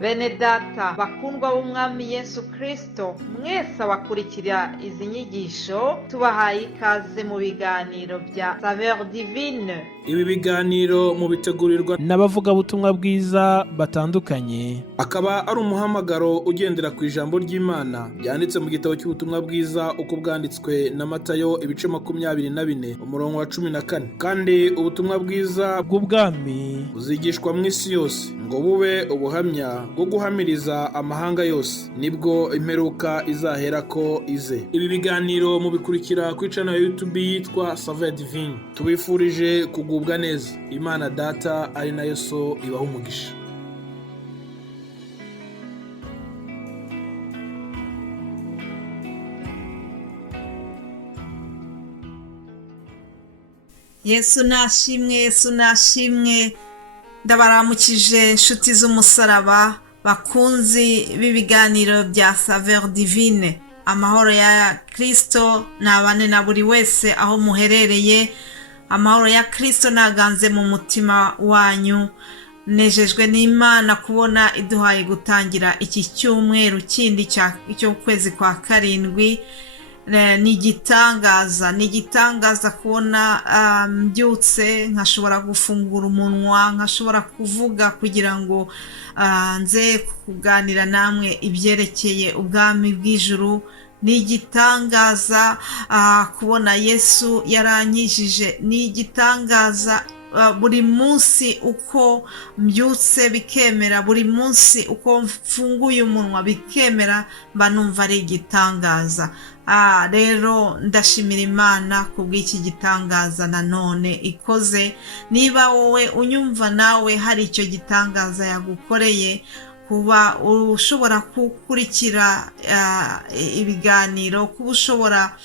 Bene data bakundwa b'umwami Yesu Kristo, mwese abakurikira izi nyigisho tubahaye ikaze mu biganiro bya Saveur Divine. Ibi biganiro mu bitegurirwa n'abavugabutumwa bwiza batandukanye, akaba ari umuhamagaro ugendera ku ijambo ry'Imana byanditse mu gitabo cy'ubutumwa bwiza uko bwanditswe na Matayo ibice 24 umurongo wa 14. Kandi ubutumwa bwiza bw'ubwami buzigishwa mu isi yose ngo bube ubuhamya bwo guhamiriza amahanga yose, nibwo imperuka izahera ko ize. Ibi biganiro mubikurikira ku channel ya YouTube yitwa Saveur Divine. Tubifurije kugubwa neza. Imana Data ari nayo So ibaha umugisha. Yesu nashimwe, Yesu nashimwe. Ndabaramukije inshuti z'umusaraba, bakunzi b'ibiganiro bya Saveur Divine. Amahoro ya Kristo nabane na buri wese aho muherereye. Amahoro ya Kristo naganze mu mutima wanyu. Nejejwe n'Imana kubona iduhaye gutangira iki cyumweru kindi cyo kwezi kwa karindwi. Ni igitangaza kubona mbyutse nkashobora gufungura umunwa, nkashobora kuvuga kugira ngo nze kuganira namwe ibyerekeye ubwami bw'ijuru. Ni igitangaza kubona Yesu yarankijije. Ni igitangaza buri munsi uko mbyutse bikemera, buri munsi uko mfunguye umunwa bikemera, mba numva ari igitangaza. Rero ndashimira Imana kubw'iki gitangaza nanone ikoze. Niba wowe unyumva nawe hari icyo gitangaza yagukoreye, kuba ushobora gukurikira ibiganiro, kuba ushobora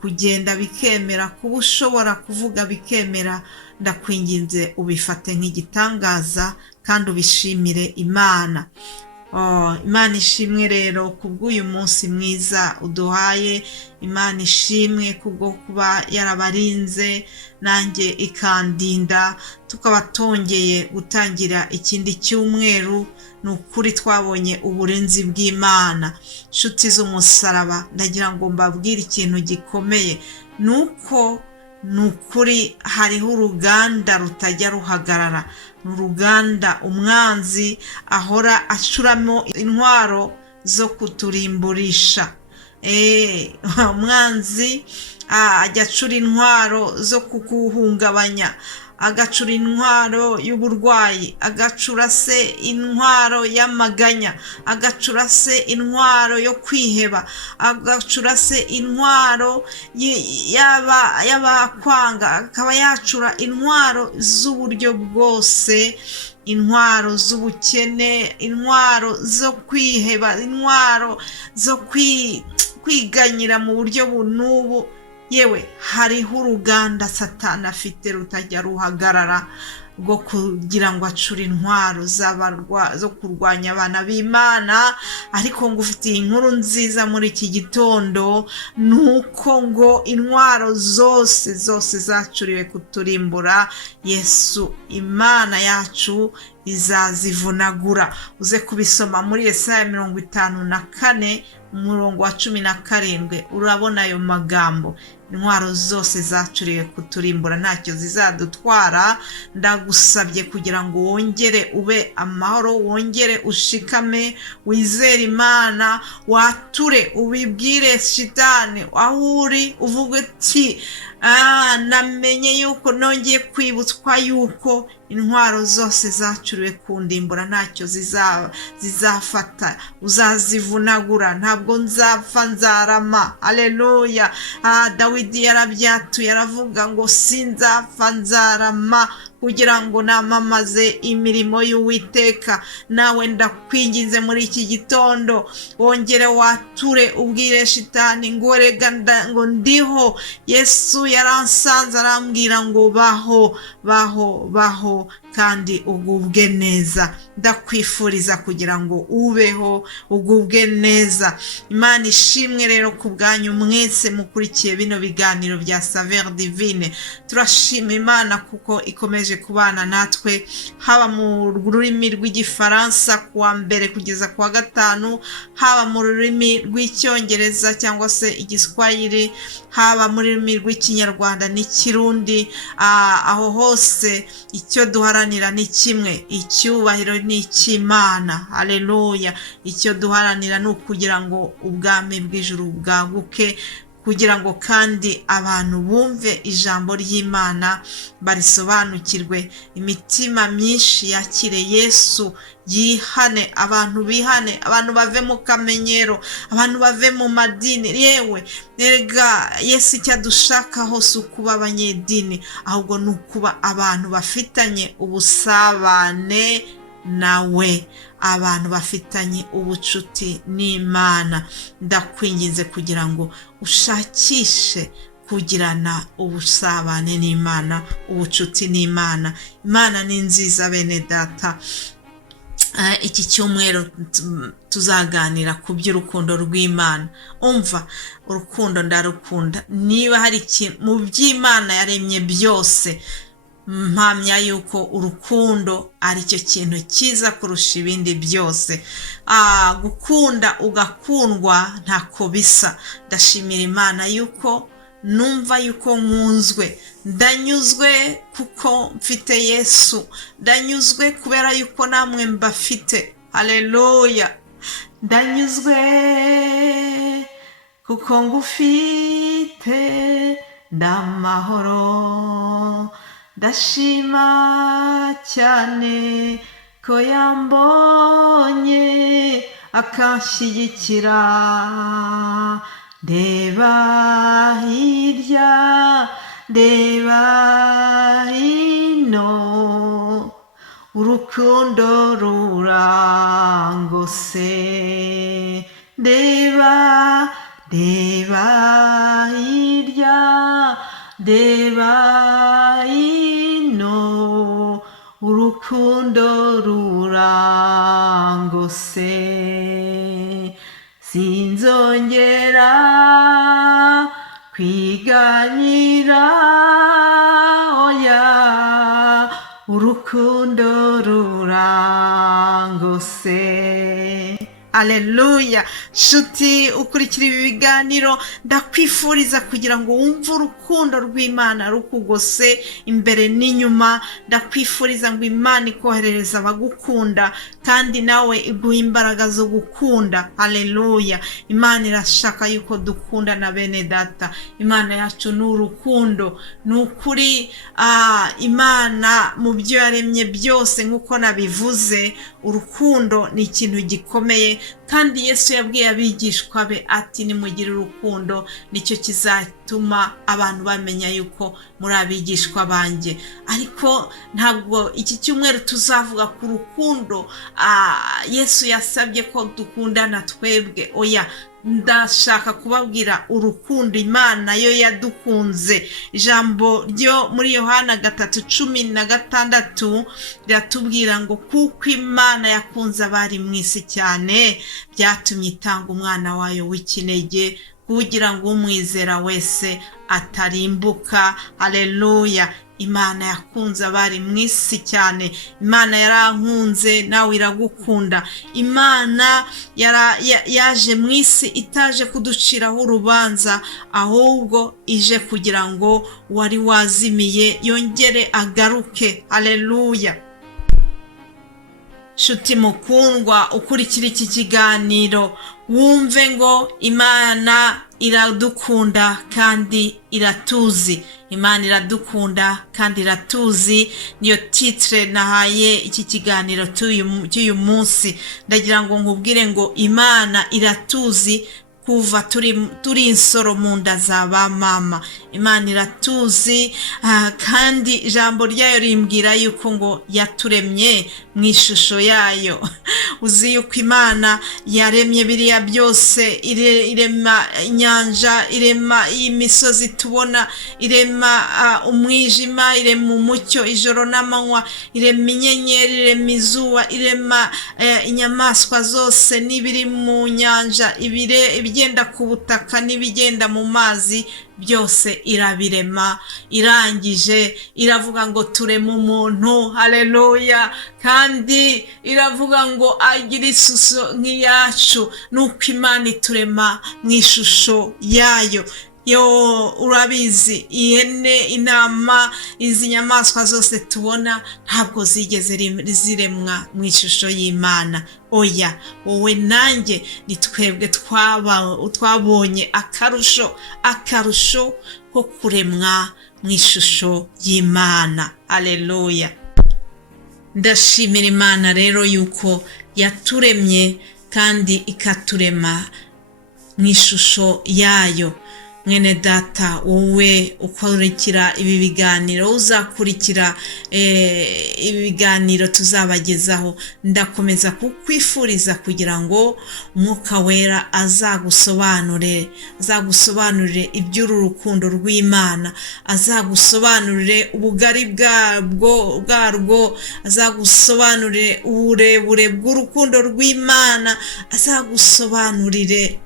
kugenda bikemera, kuba ushobora kuvuga bikemera, ndakwinginze ubifate nk'igitangaza kandi ubishimire Imana. Imana ishimwe rero kubw'uyu munsi mwiza uduhaye. Imana ishimwe kubwo kuba yarabarinze nanjye ikandinda, tukaba tongeye gutangira ikindi cyumweru. Ni ukuri twabonye uburinzi bw'Imana. Nshuti z'umusaraba, ndagira ngo mbabwire ikintu gikomeye, nuko nukuri hariho uruganda rutajya ruhagarara. Uruganda umwanzi ahora acuramo intwaro zo kuturimburisha. Umwanzi ajya acura intwaro zo kuguhungabanya, agacura intwaro y'uburwayi, agacura se intwaro y'amaganya, agacura se intwaro yo kwiheba, agacura se intwaro y'abakwanga, akaba yacura intwaro z'uburyo bwose, intwaro z'ubukene, intwaro zo kwiheba, intwaro zo kwiganyira mu buryo bunubu. Yewe hariho uruganda Satani afite rutajya ruhagarara bwo kugira ngo acure intwaro zo kurwanya abana b'Imana. Ariko ngo ufitiye inkuru nziza muri iki gitondo, nuko ngo intwaro zose zacuriwe kuturimbura, Yesu Imana yacu izazivunagura. Uze kubisoma muri Yesaya 54 umurongo wa 17, urabona ayo magambo. Intwaro zose zacuriwe kuturimbura ntacyo zizadutwara. Ndagusabye kugira ngo wongere ube amahoro, wongere ushikame, wizere Imana, wature, ubibwire Shitani aho uri, uvuge ati namenye yuko nongeye kwibutswa yuko intwaro zose zacuriwe kundimbura ntacyo zizafata. Uzazivunagura, ntabwo nzapfa, nzarama. Haleluya. Dawidi yarabyatuye aravuga ngo sinzapfa, nzarama kugira ngo namamaze imirimo y'Uwiteka. Nawe ndakwinginze muri iki gitondo wongere wature, ubwire Shitani ngo rega ngo ndiho. Yesu yaransanze arambwira ngo baho kandi ugubwe neza. Ndakwifuriza kugira ngo ubeho ugubwe neza. Imana ishimwe rero ku bwanyu mwese mukurikiye bino biganiro bya Saveur Divine. Turashima Imana kuko ikomeje wakomeje kubana natwe haba mu rurimi rw'igifaransa kuwa mbere kugeza kuwa gatanu, haba mu rurimi rw'icyongereza cyangwa se igiswahili, haba mu rurimi rw'ikinyarwanda n'ikirundi. Aho hose icyo duharanira ni kimwe, icyubahiro ni icy'Imana. Haleluya. icyo duharanira ni ukugira ngo ubwami bw'ijuru bwaguke, kugira ngo kandi abantu bumve ijambo ry'Imana barisobanukirwe, imitima myinshi yakire Yesu, yihane, abantu bihane, abantu bave mu kamenyero, abantu bave mu madini. Yewe erega Yesu icyo adushakaho si ukuba abanyedini, ahubwo ni ukuba abantu bafitanye ubusabane nawe, abantu bafitanye ubucuti n'Imana. Ndakwinginze kugira ngo ushakishe kugirana ubusabane n'Imana, ubucuti n'Imana. Imana ni nziza bene data. Iki cyumweru tuzaganira ku by'urukundo rw'Imana. Umva, urukundo ndarukunda. Niba hari ikintu mu by'Imana yaremye byose, mpamya yuko urukundo ari cyo kintu cyiza kurusha ibindi byose. Gukunda ugakundwa ntako bisa. Ndashimira Imana yuko numva yuko nkunzwe, ndanyuzwe kuko mfite Yesu, ndanyuzwe kubera yuko namwe mbafite. Haleluya. ndanyuzwe kuko ngufite ndamahoro, ndashima cyane ko yambonye akanshyigikira. Ndeba hirya ndeba hino, urukundo rurangose. Ndeba hirya ndeba hino, urukundo rurangose. Sinzongera kwiganyira, oya, urukundo rurangose. Aleluya. Nshuti ukurikira ibi biganiro, ndakwifuriza kugira ngo wumve urukundo rw'Imana rukugose imbere n'inyuma. Ndakwifuriza ngo Imana ikoherereza abagukunda kandi nawe iguha imbaraga zo gukunda. Aleluya. Imana irashaka yuko dukunda na bene data. Imana yacu ni urukundo. Ni ukuri Imana mu byo yaremye byose nk'uko nabivuze, urukundo ni ikintu gikomeye, kandi Yesu yabwiye abigishwa be ati nimugire urukundo, nicyo kizatuma abantu bamenya yuko muri abigishwa banjye. Ariko ntabwo iki cyumweru tuzavuga ku rukundo Yesu yasabye ko dukundana twebwe, oya, ndashaka kubabwira urukundo Imana yo yadukunze. Ijambo ryo muri Yohana 3:16 riratubwira ngo kuko Imana yakunze abari mu isi cyane, byatumye itanga umwana wayo w'ikinege kugira ngo umwizera wese atarimbuka. Haleluya. Imana yakunze abari mu isi cyane. Imana yarankunze, nawe iragukunda. Imana yaje mu isi itaje kuduciraho urubanza, ahubwo ije kugira ngo wari wazimiye yongere agaruke. Haleluya. Nshuti mukundwa ukurikira iki kiganiro, wumve ngo Imana iradukunda kandi iratuzi. Imana iradukunda kandi iratuzi, niyo titre nahaye iki kiganiro cy'uyu munsi. Ndagira ngo nkubwire ngo Imana iratuzi kuva turi insoro mu nda za ba mama. Imana iratuzi kandi ijambo ryayo rimbwira yuko ngo yaturemye mu ishusho yayo. Uzi yuko Imana yaremye biriya byose, irema inyanja, irema imisozi tubona, irema umwijima, irema umucyo ijoro n'amanywa, irema inyenyeri, irema izuba, irema inyamaswa zose n'ibiri mu nyanja, ibigenda ku butaka n'ibigenda mu mazi byose irabirema, irangije iravuga ngo tureme umuntu, haleluya, kandi iravuga ngo agire ishusho nk'iyacu, nuko Imana iturema mu ishusho yayo. Urabizi, ihene, intama, izi nyamaswa zose tubona ntabwo zigeze ziremwa mu ishusho y'Imana. Oya, wowe nanjye ni twebwe twabonye akarusho ko kuremwa mu ishusho y'Imana. Haleluya. Ndashimira Imana rero yuko yaturemye kandi ikaturema mu ishusho yayo. Mwene data, wowe ukurikira ibi biganiro, uzakurikira ibi biganiro tuzabagezaho, ndakomeza kukwifuriza kugira ngo Umwuka Wera azagusobanurire iby'uru rukundo rw'Imana, azagusobanurire ubugari bwarwo, azagusobanurire uburebure bw'urukundo rw'Imana, azagusobanurire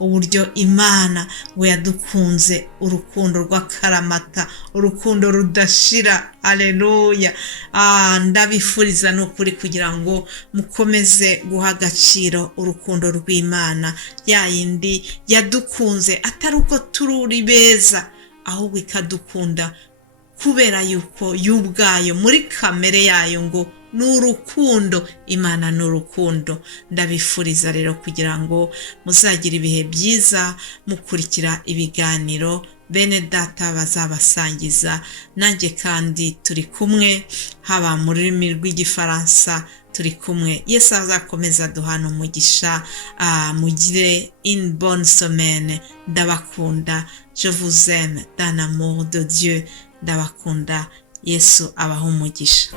uburyo Imana we yadukunze, urukundo rw'akaramata, urukundo rudashira. Haleluya. Ndabifuriza n'ukuri kugira ngo mukomeze guha agaciro urukundo rw'Imana, ya yindi yadukunze atari uko turi beza, ahubwo ikadukunda kubera yuko y'ubwayo muri kamere yayo ngo n'urukundo. Imana n'urukundo. Ndabifuriza rero kugira ngo muzagira ibihe byiza mukurikira ibiganiro bene data bazabasangiza, nanjye kandi turi kumwe, haba mu rurimi rw'Igifaransa turi kumwe. Yesu azakomeza duhana umugisha. Mugire une bonne semaine. Ndabakunda. Je vous aime dans l'amour de Dieu. Ndabakunda. Yesu abaha umugisha.